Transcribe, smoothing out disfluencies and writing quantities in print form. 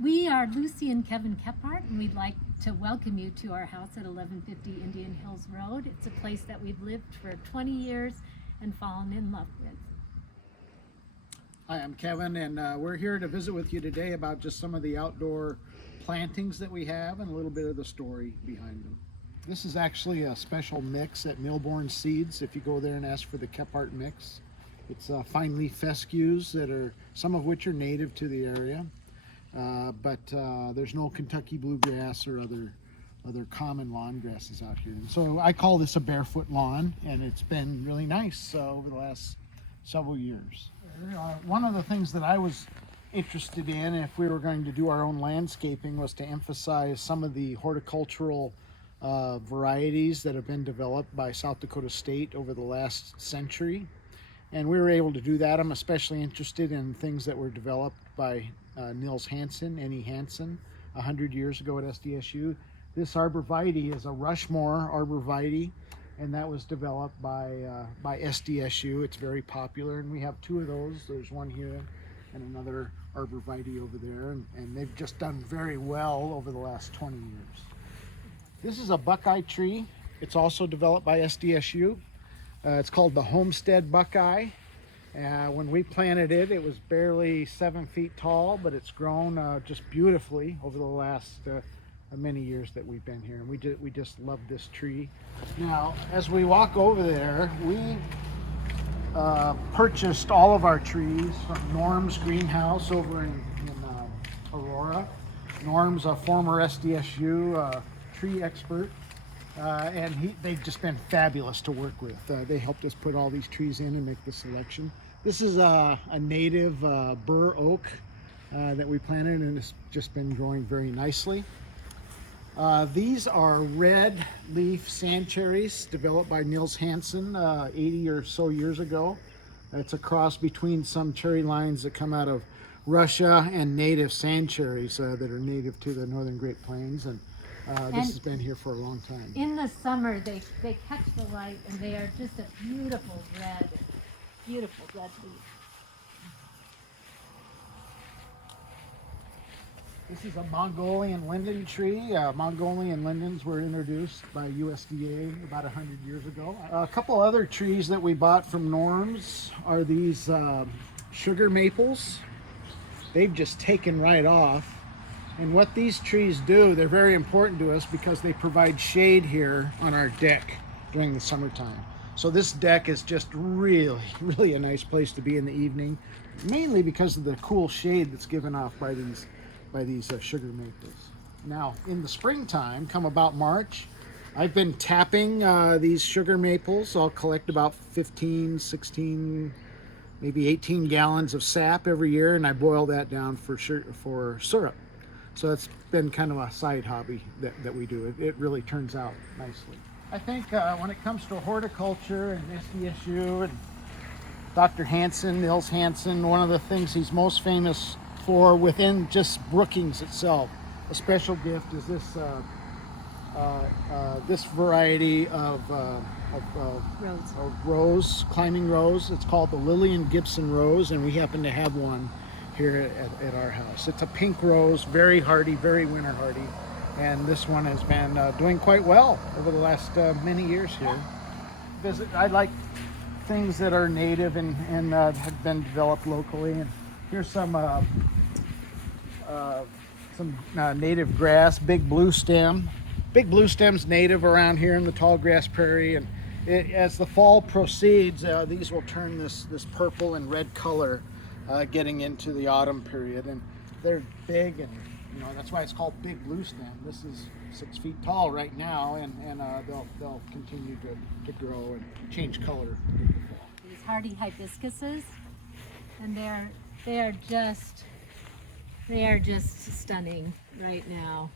We are Lucy and Kevin Kephart, and we'd like to welcome you to our house at 1150 Indian Hills Road. It's a place that we've lived for 20 years and fallen in love with. Hi, I'm Kevin, and we're here to visit with you today about just some of the outdoor plantings that we have and a little bit of the story behind them. This is actually a special mix at Milborn Seeds. If you go there and ask for the Kephart mix, it's fine leaf fescues that are, some of which are native to the area. But there's no Kentucky bluegrass or other common lawn grasses out here. And so I call this a barefoot lawn, and it's been really nice over the last several years. One of the things that I was interested in, if we were going to do our own landscaping, was to emphasize some of the horticultural varieties that have been developed by South Dakota State over the last century. And we were able to do that. I'm especially interested in things that were developed by Nils Hansen, N.E. Hansen, 100 years ago at SDSU. This arborvitae is a Rushmore arborvitae, and that was developed by SDSU. It's very popular, and we have two of those. There's one here and another arborvitae over there, and they've just done very well over the last 20 years. This is a Buckeye tree. It's also developed by SDSU. It's called the Homestead Buckeye. When we planted it, it was barely 7 feet tall, but it's grown just beautifully over the last many years that we've been here. And we just love this tree. Now, as we walk over there, we purchased all of our trees from Norm's greenhouse over in Aurora. Norm's a former SDSU tree expert. And they've just been fabulous to work with. They helped us put all these trees in and make the selection. This is a native bur oak that we planted, and it's just been growing very nicely. These are red leaf sand cherries developed by Nils Hansen 80 or so years ago. It's a cross between some cherry lines that come out of Russia and native sand cherries that are native to the northern Great Plains. And this has been here for a long time. In the summer, they catch the light, and they are just a beautiful red leaf. This is a Mongolian linden tree. Mongolian lindens were introduced by USDA about 100 years ago. A couple other trees that we bought from Norm's are these sugar maples. They've just taken right off. And what these trees do, they're very important to us because they provide shade here on our deck during the summertime. So this deck is just really a nice place to be in the evening, mainly because of the cool shade that's given off by these sugar maples. Now, in the springtime, come about March, I've been tapping these sugar maples. I'll collect about 15, 16, maybe 18 gallons of sap every year, and I boil that down for syrup. So it's been kind of a side hobby that we do. It really turns out nicely. I think when it comes to horticulture and SDSU and Dr. Hansen, Nils Hansen, one of the things he's most famous for within just Brookings itself, a special gift is this variety of rose, climbing rose. It's called the Lillian Gibson rose, and we happen to have one here at our house. It's a pink rose, very hardy, very winter hardy, and this one has been doing quite well over the last many years here. I like things that are native and have been developed locally, and here's some native grass, big blue stem. Big blue stem's native around here in the tall grass prairie, and as the fall proceeds, these will turn this purple and red color getting into the autumn period, and they're big, and that's why it's called big blue stem. This is 6 feet tall right now, and they'll continue to grow and change color. These hardy hibiscuses, and they are just stunning right now.